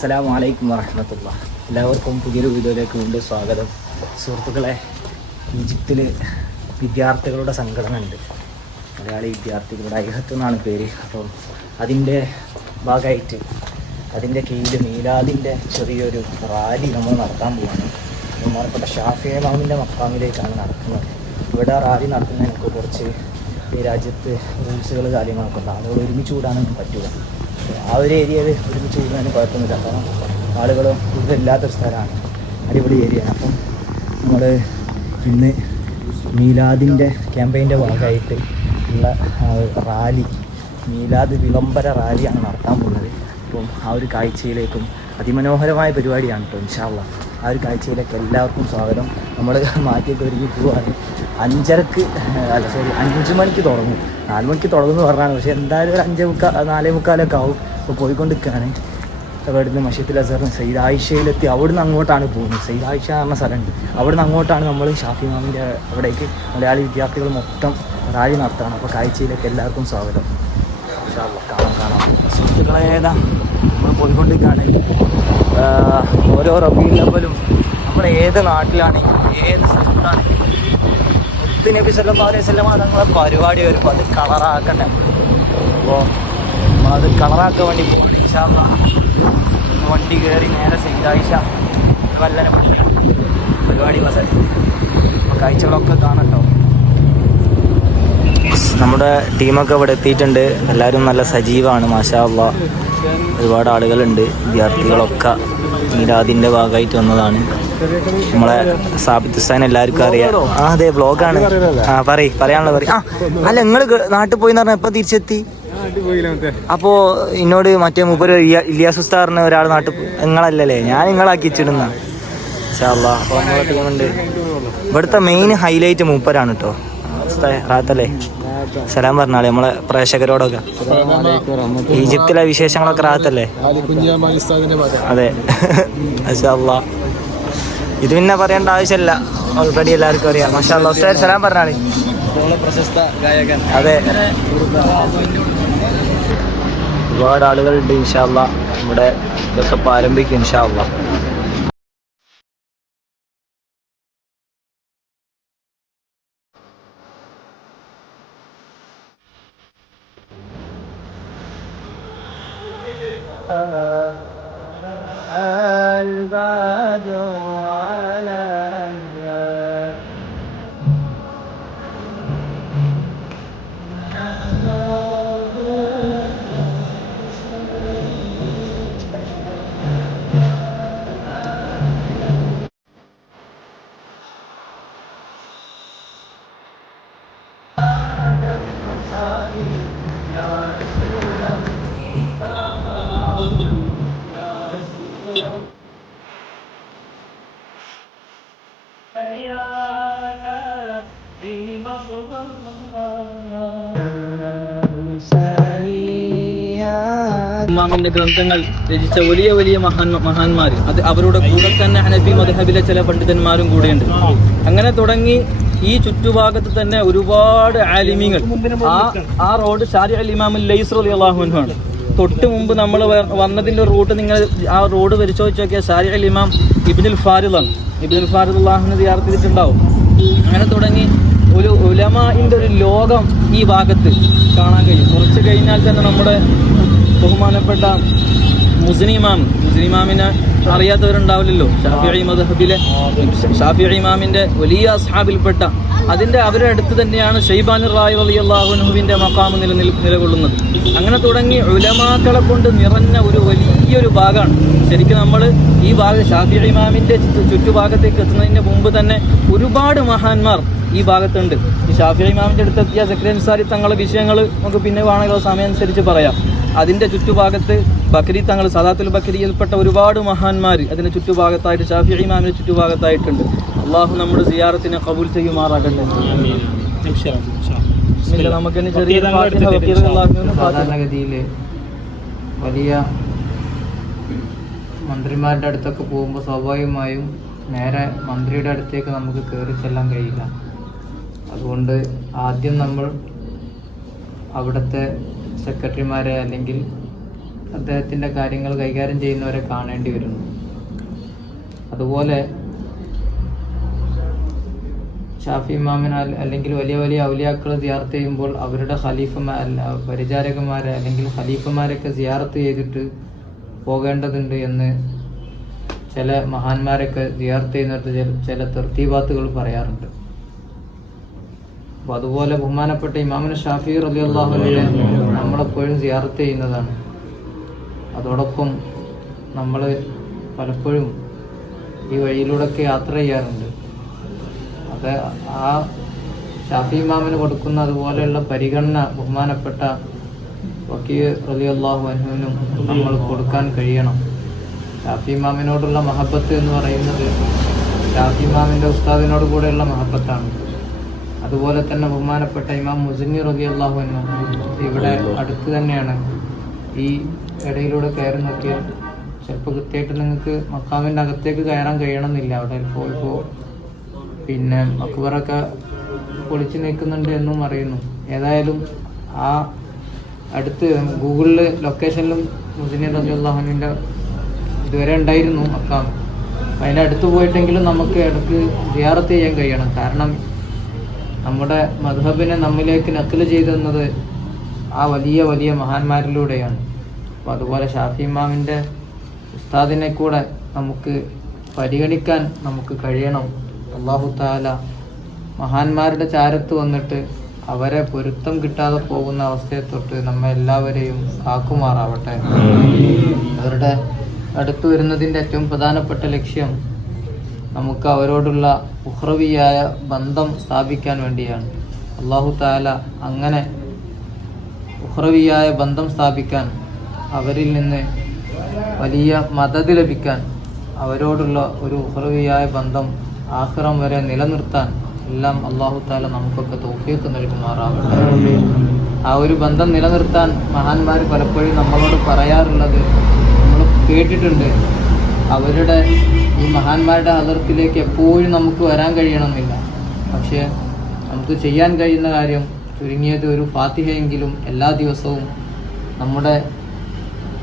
അസ്സലാമു വലൈക്കും വറഹമത്തുള്ള. എല്ലാവർക്കും പുതിയൊരു വീഡിയോയിലേക്ക് വീണ്ടും സ്വാഗതം. സുഹൃത്തുക്കളെ ഈജിപ്തിൽ വിദ്യാർത്ഥികളുടെ സംഘടന ഉണ്ട്. മലയാളി വിദ്യാർത്ഥികളുടെ അയഹത്ത് എന്നാണ് പേര്. അപ്പം അതിന്റെ ഭാഗമായിട്ട് അതിന്റെ കീഴിൽ മീലാദിന്റെ ചെറിയൊരു റാലി നമ്മൾ നടത്താൻ പോവാണ്. ബഹുമാനപ്പെട്ട ഷാഫിയ മാമിന്റെ മക്കാമിലേക്കാണ് നടക്കുന്നത്. ഇവിടെ റാലി നടത്തുന്നതിനൊക്കെ കുറച്ച് ഈ രാജ്യത്ത് റൂൾസുകൾ കാര്യങ്ങളൊക്കെ ഉണ്ട്. ആളുകൾ ഒരുമിച്ച് കൂടാനൊന്നും പറ്റില്ല. ആ ഒരു ഏരിയയിൽ ഒരുമിച്ച് കൂടുന്നതിന് കുഴപ്പമൊന്നുമില്ല. കാരണം ആളുകൾ കൂടുതലില്ലാത്തൊരു സ്ഥലമാണ്. അടിപൊളി ഏരിയയാണ് അപ്പം നമ്മൾ ഇന്ന് മീലാദിന്റെ ക്യാമ്പയിന്റെ ഭാഗമായിട്ട് ഉള്ള റാലി മീലാദ് വിളംബര റാലിയാണ് നടത്താൻ പോകുന്നത്. അപ്പം ആ ഒരു കാഴ്ചയിലേക്കും അതിമനോഹരമായ പരിപാടിയാണ് കേട്ടോ ഇൻഷാള്ള ആ ഒരു കാഴ്ചയിലേക്ക് എല്ലാവർക്കും സ്വാഗതം. നമ്മൾ മാറ്റിയൊക്കെ ഒരുങ്ങി പോവാണ്. അഞ്ചരക്ക് അല്ല സോറി അഞ്ച് മണിക്ക് തുടങ്ങും. നാല് മണിക്ക് തുടങ്ങുമെന്ന് പറഞ്ഞാണ്. പക്ഷേ എന്തായാലും ഒരു അഞ്ചേ മുക്കാൽ നാലേ മുക്കാലൊക്കെ ആവും. ഇപ്പോൾ പോയിക്കൊണ്ടിരിക്കുകയാണ് ഇവിടുന്ന് മഷീത്തിൽ അസറിന് ആയിഷയിലെത്തി. അവിടുന്ന് അങ്ങോട്ടാണ് പോകുന്നത്. സയ്യിദ് ആയിഷ എന്ന സ്ഥലമുണ്ട്. അവിടുന്ന് അങ്ങോട്ടാണ് നമ്മൾ ഷാഫി മാമിന്റെ അവിടേക്ക് മലയാളി വിദ്യാർത്ഥികൾ മൊത്തം റാലി നടത്താണ് അപ്പോൾ കാഴ്ചയിലേക്ക് എല്ലാവർക്കും സ്വാഗതം. കാണാം കാണാം. സുഹൃത്തുക്കളെ ഏതാ നമ്മൾ പോയിക്കൊണ്ടിരിക്കുകയാണ് ആഹ് ഓരോ റബീ ലെവലും നമ്മൾ ഏത് നാട്ടിലാണെങ്കിലും ഏത് സ്ഥലത്താണെങ്കിലും മുത്ത് നബി സല്ലല്ലാഹു അലൈഹി വസല്ലം തങ്ങളെ പരിപാടി വരുമ്പോൾ അത് കളറാക്കട്ടെ. അപ്പോൾ അത് കളറാക്കാൻ വേണ്ടി പോവാണ് ഇൻഷാ അല്ലാ. വണ്ടി കയറി നേരെ സൈദായിഷ വല്ലനെ പരിപാടി ബസ് അപ്പോൾ കാഴ്ചകളൊക്കെ കാണട്ടോ. നമ്മുടെ ടീമൊക്കെ ഇവിടെ എത്തിയിട്ടുണ്ട്. എല്ലാവരും നല്ല സജീവമാണ് മാഷാ അള്ളാ ഒരുപാട് ആളുകളുണ്ട് വിദ്യാർത്ഥികളൊക്കെ മീരാദിന്റെ ഭാഗമായിട്ട് വന്നതാണ്. നമ്മളെ സാബിത്ത് ഹുസൈൻ എല്ലാവർക്കും അറിയാം. ആ അതെ വ്ളോഗാണ് ആ പറയ് പറയാനുള്ള പറയും. ആ അല്ല നിങ്ങൾ നാട്ടിൽ പോയി എന്ന് പറഞ്ഞാൽ എപ്പോൾ തിരിച്ചെത്തി? അപ്പോ എന്നോട് മറ്റേ മൂപ്പര് ഇലിയ- ഇലിയാസ് ഉസ്താറിന് ഒരാൾ നാട്ടിൽ നിങ്ങളല്ലല്ലേ? ഞാൻ നിങ്ങളാക്കി ഇച്ചിടുന്ന ഇവിടുത്തെ മെയിൻ ഹൈലൈറ്റ് മൂപ്പരാണ് കേട്ടോ റാത്തല്ലേ? സലാം പറഞ്ഞാളെ നമ്മളെ പ്രേക്ഷകരോടൊക്കെ. ഈജിപ്തിലെ വിശേഷങ്ങളൊക്കെ റാത്തല്ലേ? അതെ. മാഷാ ഇത് പിന്നെ പറയേണ്ട ആവശ്യമില്ല. ഓൾറെഡി എല്ലാവർക്കും അറിയാം. മാഷാ ഉസ്താദ് സലാം പറഞ്ഞാണ് പ്രശസ്ത ഗായകൻ. അതെ. ഒരുപാട് ആളുകളുണ്ട് ഇൻഷാല്ല നമ്മുടെ ഇതൊക്കെ ആരംഭിക്കും ഇൻഷാല്ല ഇമാമിന്റെ ഗ്രന്ഥങ്ങൾ രചിച്ച വലിയ വലിയ മഹാൻ മഹാന്മാർ അത് അവരുടെ കൂടെ തന്നെ ഹനഫി മദ്ഹബിലെ ചില പണ്ഡിതന്മാരും കൂടെയുണ്ട്. അങ്ങനെ തുടങ്ങി ഈ ചുറ്റുഭാഗത്ത് തന്നെ ഒരുപാട് ആലിമീങ്ങൾ. ആ റോഡ് ഷാരി അൽ ഇമാമുൽ ലൈസ് അലി അള്ളാഹുവിനാണ് തൊട്ട് മുമ്പ് നമ്മൾ വന്നതിന്റെ റൂട്ട് നിങ്ങൾ ആ റോഡ് പരിശോധിച്ച് നോക്കിയാൽ ഷാരി അൽ ഇമാം ഇബിനുൽ ഫാരിദാണ് ഇബിനുൽ ഫാരിദ് അള്ളാഹുവിനെ ചെയ്തിട്ടുണ്ടാവും. അങ്ങനെ തുടങ്ങി ഒരു ഉലമാന്റെ ഒരു ലോകം ഈ ഭാഗത്ത് കാണാൻ കഴിയും. കുറച്ച് കഴിഞ്ഞാൽ തന്നെ നമ്മുടെ ബഹുമാനപ്പെട്ട മുസ്ലിമാം മുസ്ലിമാമിനെ അറിയാത്തവരുണ്ടാവില്ലല്ലോ. ഷാഫി മദഹബിലെ ഷാഫി ഇമാമിന്റെ വലിയ അസ്ഹാബിൽപ്പെട്ട അതിന്റെ അവരുടെ അടുത്ത് തന്നെയാണ് ഷെയ്ബാൻ റായ് അലി അള്ളാഹുനുഹുവിന്റെ മക്കാമ് നില നിലകൊള്ളുന്നത്. അങ്ങനെ തുടങ്ങി ഉലമാക്കളെ കൊണ്ട് നിറഞ്ഞ ഒരു വലിയൊരു ഭാഗമാണ് ശരിക്കും നമ്മൾ ഈ ഭാഗം ഷാഫി ഇമാമിന്റെ ചുറ്റു- ചുറ്റുഭാഗത്തേക്ക് എത്തുന്നതിന് മുമ്പ് തന്നെ ഒരുപാട് മഹാന്മാർ ഈ ഭാഗത്തുണ്ട്. ഈ ഷാഫി ഇമാമിന്റെ അടുത്തെത്തിയ സെക്രട്ടറി സാരി തങ്ങളുടെ വിഷയങ്ങൾ നമുക്ക് പിന്നെ വേണമെങ്കിൽ സമയം അനുസരിച്ച് പറയാം. അതിന്റെ ചുറ്റുഭാഗത്ത് ബക്രീദ് തങ്ങൾ സദാത്തുൽ ബക്രിയിൽപ്പെട്ട ഒരുപാട് മഹാന്മാർ അതിന്റെ ചുറ്റുഭാഗത്തായിട്ട് ഷാഫി ഇമാമിന്റെ ചുറ്റുഭാഗത്തായിട്ടുണ്ട്. അള്ളാഹു നമ്മുടെ സിയാറത്തിനെ കബൂൽ ചെയ്യുമാറാകട്ടെ. സാധാരണഗതിയിൽ വലിയ മന്ത്രിമാരുടെ അടുത്തൊക്കെ പോകുമ്പോൾ സ്വാഭാവികമായും നേരെ മന്ത്രിയുടെ അടുത്തേക്ക് നമുക്ക് കയറി ചെല്ലാൻ കഴിയില്ല. അതുകൊണ്ട് ആദ്യം നമ്മൾ അവിടുത്തെ സെക്രട്ടറിമാരെ അല്ലെങ്കിൽ അദ്ദേഹത്തിന്റെ കാര്യങ്ങൾ കൈകാര്യം ചെയ്യുന്നവരെ കാണേണ്ടി വരുന്നു. അതുപോലെ ഷാഫി ഇമാമിന് അല്ലെങ്കിൽ വലിയ വലിയ ഔലിയാക്കൾ സിയാർത്ത് ചെയ്യുമ്പോൾ അവരുടെ ഖലീഫമാർ പരിചാരകന്മാരെ അല്ലെങ്കിൽ ഖലീഫമാരൊക്കെ സിയാർത്ത് ചെയ്തിട്ട് പോകേണ്ടതുണ്ട് എന്ന് ചില മഹാന്മാരൊക്കെ സിയാർത്ത് ചെയ്യുന്നിടത്ത് ചില ചില തെർത്തീബാത്തുകൾ പറയാറുണ്ട്. അപ്പോൾ അതുപോലെ ബഹുമാനപ്പെട്ട ഇമാമിന് ഷാഫി റലി അള്ളാഹുവിനെ നമ്മളെപ്പോഴും സിയാർത്ത് ചെയ്യുന്നതാണ്. അതോടൊപ്പം നമ്മൾ പലപ്പോഴും ഈ വഴിയിലൂടെയൊക്കെ യാത്ര ചെയ്യാറുണ്ട്. അത് ആ ഷാഫി ഇമാമിന് കൊടുക്കുന്ന അതുപോലെയുള്ള പരിഗണന ബഹുമാനപ്പെട്ട വക്കീർ അലി അള്ളാഹു അനുവിനും നമ്മൾ കൊടുക്കാൻ കഴിയണം. ഷാഫി ഇമാമിനോടുള്ള മഹബത്ത് എന്ന് പറയുന്നത് ഷാഫി ഇമാമിന്റെ ഉസ്താദിനോട് കൂടെയുള്ള മഹബത്താണ്. അതുപോലെ തന്നെ ബഹുമാനപ്പെട്ട ഇമാം മുസിനി റബി അള്ളാഹു അനു ഇവിടെ അടുത്ത് തന്നെയാണ്. ഈ ഇടയിലൂടെ കയറി നോക്കിയാൽ ചിലപ്പോൾ കൃത്യമായിട്ട് നിങ്ങൾക്ക് മക്കാമിന്റെ അകത്തേക്ക് കയറാൻ കഴിയണമെന്നില്ല. അവിടെ ഇപ്പോൾ ഇപ്പോൾ പിന്നെ അക്ബറൊക്കെ പൊളിച്ചു നിൽക്കുന്നുണ്ട് എന്നും അറിയുന്നു ഏതായാലും ആ അടുത്ത് ഗൂഗിളിൽ ലൊക്കേഷനിലും മുസിനി റബി അള്ളാഹുവിന്റെ ഇതുവരെ ഉണ്ടായിരുന്നു മക്കാം. അതിന്റെ അടുത്ത് പോയിട്ടെങ്കിലും നമുക്ക് ഇടയ്ക്ക് സിയാറത്ത് ചെയ്യാൻ കഴിയണം. കാരണം നമ്മുടെ മധുഹബിനെ നമ്മിലേക്ക് നക്കൽ ചെയ്തെന്നത് ആ വലിയ വലിയ മഹാന്മാരിലൂടെയാണ്. അപ്പോൾ അതുപോലെ ഷാഫി ഇമാമിന്റെ ഉസ്താദിനെ കൂടെ നമുക്ക് പരിഗണിക്കാൻ നമുക്ക് കഴിയണം. അള്ളാഹു താല മഹാന്മാരുടെ ചാരത്ത് വന്നിട്ട് അവരെ പൊരുത്തം കിട്ടാതെ പോകുന്ന അവസ്ഥയെ തൊട്ട് നമ്മെ എല്ലാവരെയും കാക്കുമാറാവട്ടെ. അവരുടെ അടുത്തു വരുന്നതിന്റെ ഏറ്റവും പ്രധാനപ്പെട്ട ലക്ഷ്യം നമുക്ക് അവരോടുള്ള ഉഹ്റവിയായ ബന്ധം സ്ഥാപിക്കാൻ വേണ്ടിയാണ്. അള്ളാഹു താല അങ്ങനെ ഉഹ്റവിയായ ബന്ധം സ്ഥാപിക്കാൻ അവരിൽ നിന്ന് വലിയ മദത് ലഭിക്കാൻ അവരോടുള്ള ഒരു ഉഹ്റവിയായ ബന്ധം ആഹ്റം വരെ നിലനിർത്താൻ എല്ലാം അള്ളാഹു താല നമുക്കൊക്കെ തൗഫീഖ് നൽകുമാറാവട്ടെ. ആ ഒരു ബന്ധം നിലനിർത്താൻ മഹാന്മാർ പലപ്പോഴും നമ്മളോട് പറയാറുള്ളത് നമ്മൾ കേട്ടിട്ടുണ്ട്. അവരുടെ ഈ മഹാന്മാരുടെ അതിർത്തിലേക്ക് എപ്പോഴും നമുക്ക് വരാൻ കഴിയണമെന്നില്ല. പക്ഷേ നമുക്ക് ചെയ്യാൻ കഴിയുന്ന കാര്യം ചുരുങ്ങിയത് ഒരു ഫാത്തിഹയെങ്കിലും എല്ലാ ദിവസവും നമ്മുടെ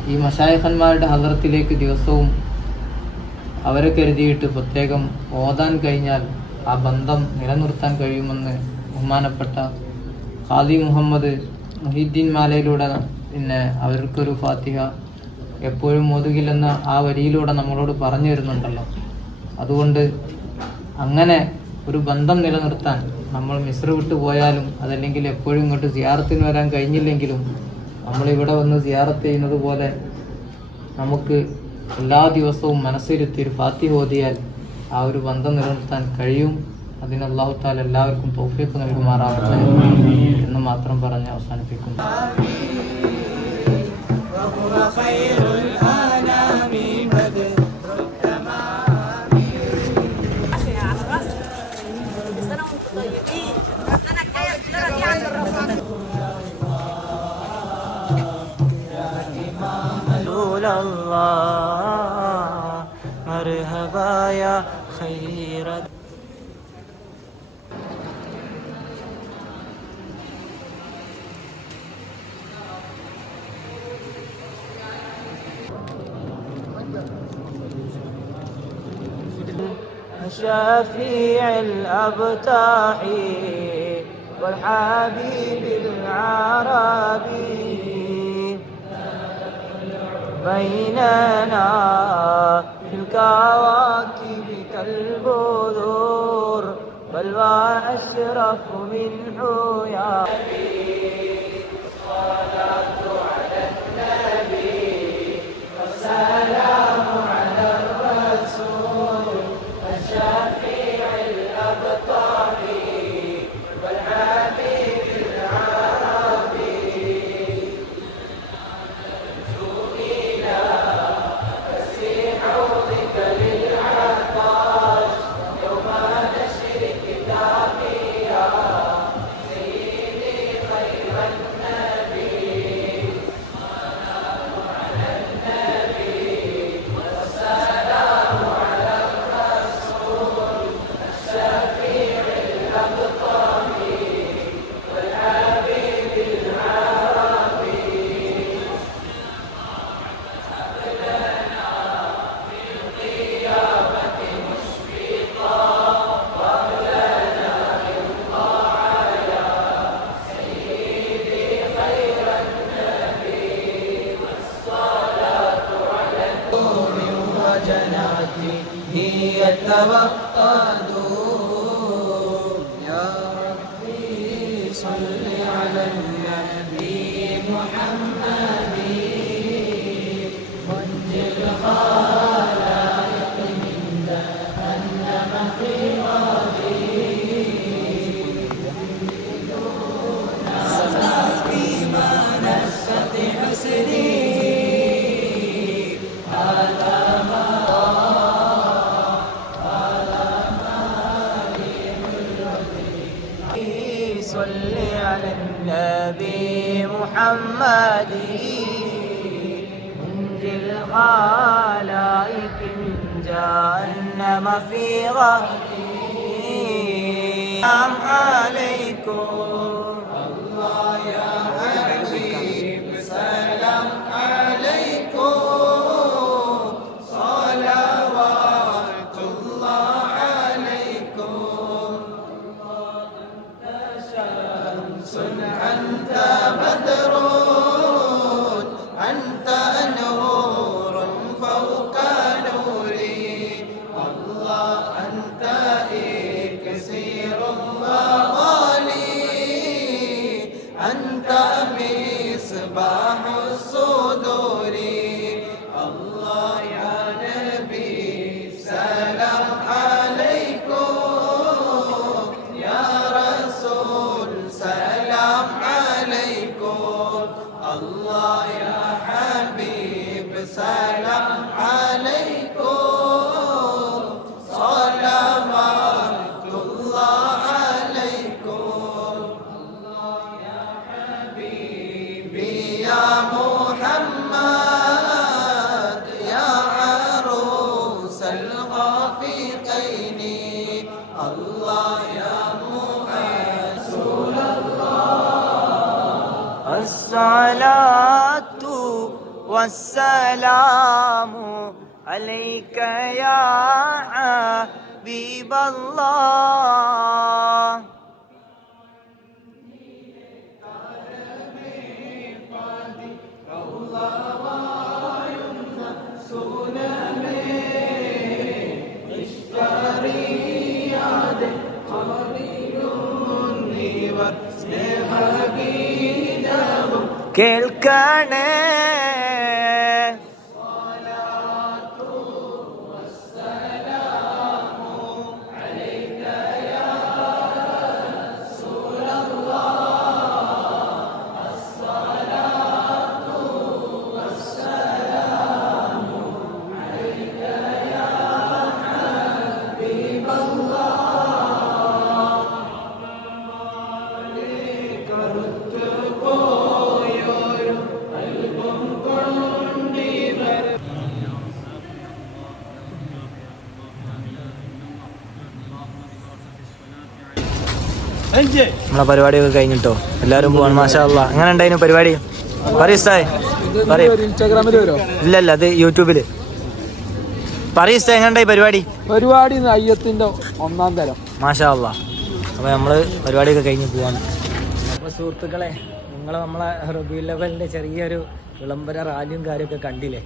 ഈ മഷായഖന്മാരുടെ ഹലർത്തിലേക്ക് ദിവസവും അവരെ കരുതിയിട്ട് പ്രത്യേകം ഓതാൻ കഴിഞ്ഞാൽ ആ ബന്ധം നിലനിർത്താൻ കഴിയുമെന്ന് ബഹുമാനപ്പെട്ട ഖാദി മുഹമ്മദ് മുഹീദ്ദീൻ മാലയിലൂടെ പിന്നെ അവർക്കൊരു ഫാത്തിഹ എപ്പോഴും ഒതുകില്ലെന്ന് ആ വരിയിലൂടെ നമ്മളോട് പറഞ്ഞു തരുന്നുണ്ടല്ലോ അതുകൊണ്ട് അങ്ങനെ ഒരു ബന്ധം നിലനിർത്താൻ നമ്മൾ മിശ്ര വിട്ടു പോയാലും അതല്ലെങ്കിൽ എപ്പോഴും ഇങ്ങോട്ട് സിയാറത്തിന് വരാൻ കഴിഞ്ഞില്ലെങ്കിലും നമ്മൾ ഇവിടെ വന്ന് സിയാറത്ത് ചെയ്യുന്നത് പോലെ നമുക്ക് എല്ലാ ദിവസവും മനസ്സിരുത്തി ഒരു ഫാത്തി ഓതിയാൽ ആ ഒരു ബന്ധം നിലനിർത്താൻ കഴിയും. അതിന് അള്ളാഹുത്താൽ എല്ലാവർക്കും തോഫീക്ക് നൽകുമാറാവട്ടെ എന്ന് മാത്രം പറഞ്ഞ് അവസാനിപ്പിക്കുന്നു. مرحبا يا خير. شفيع الأبتاح والحبيب العربي بيننا في الكواكب كالبذور بل وأشرف من حيا الصلاة على النبي والسلام محمد منج الخلائق من جهنم في سلام عليكم. صنعا تابعا عروس الخافقين الله يا رسول الله الصلاة والسلام عليك يا حبيب الله. കേൾക്കണേ. നമ്മളെ പരിപാടിയൊക്കെ കഴിഞ്ഞിട്ടോ? എല്ലാവരും പോവാണ് മാഷാ അങ്ങനെ എങ്ങനെ ഉണ്ടായിരുന്നു പരിപാടി? പറയൂസ്തായ് പറയൂ. ഇല്ല ഇല്ല അത് യൂട്യൂബിൽ. പറയസ്ത എങ്ങനെ ഉണ്ടായി പരിപാടി? പരിപാടി അയ്യത്തിന്റെ ഒന്നാം തരം. മാഷാ അപ്പൊ നമ്മൾ പരിപാടിയൊക്കെ കഴിഞ്ഞ് പോവാണ്. അപ്പൊ സുഹൃത്തുക്കളെ നിങ്ങൾ നമ്മളെ റബി ലെവലിന്റെ ചെറിയൊരു വിളംബര റാലിയും കാര്യമൊക്കെ കണ്ടില്ലേ?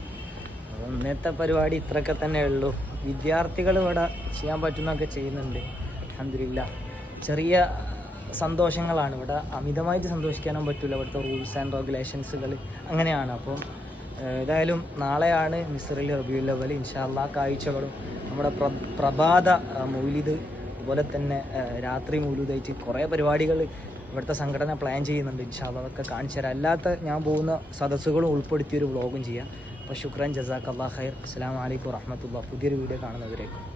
ഇന്നത്തെ പരിപാടി ഇത്രയൊക്കെ തന്നെ ഉള്ളൂ. വിദ്യാർത്ഥികൾ ഇവിടെ ചെയ്യാൻ പറ്റുന്നൊക്കെ ചെയ്യുന്നുണ്ട്. അഹമ്മദില്ല ചെറിയ സന്തോഷങ്ങളാണ് ഇവിടെ അമിതമായിട്ട് സന്തോഷിക്കാനും പറ്റില്ല ഇവിടുത്തെ റൂൾസ് ആൻഡ് റെഗുലേഷൻസുകൾ അങ്ങനെയാണ്. അപ്പം ഏതായാലും നാളെയാണ് മിസറിൽ റബിയുൽ ലെവൽ ഇൻഷാല്ലാ കാഴ്ചകളും നമ്മുടെ പ്ര പ്രഭാത മൗലിദ് അതുപോലെ തന്നെ രാത്രി മൗലിദായിട്ട് കുറേ പരിപാടികൾ ഇവിടുത്തെ സംഘടന പ്ലാൻ ചെയ്യുന്നുണ്ട്. ഇൻഷാല്ലാ അതൊക്കെ കാണിച്ചു തരാം. അല്ലാത്ത ഞാൻ പോകുന്ന സദസ്സുകളും ഉൾപ്പെടുത്തിയൊരു വ്ലോഗും ചെയ്യാം. അപ്പോൾ ശുക്രൻ ജസാഖ് അള്ളാഹ് ഖൈർ. അസ്സാം വലൈക്കും വറഹമത്തുള്ള പുതിയൊരു വീഡിയോ കാണുന്നവരേക്കും.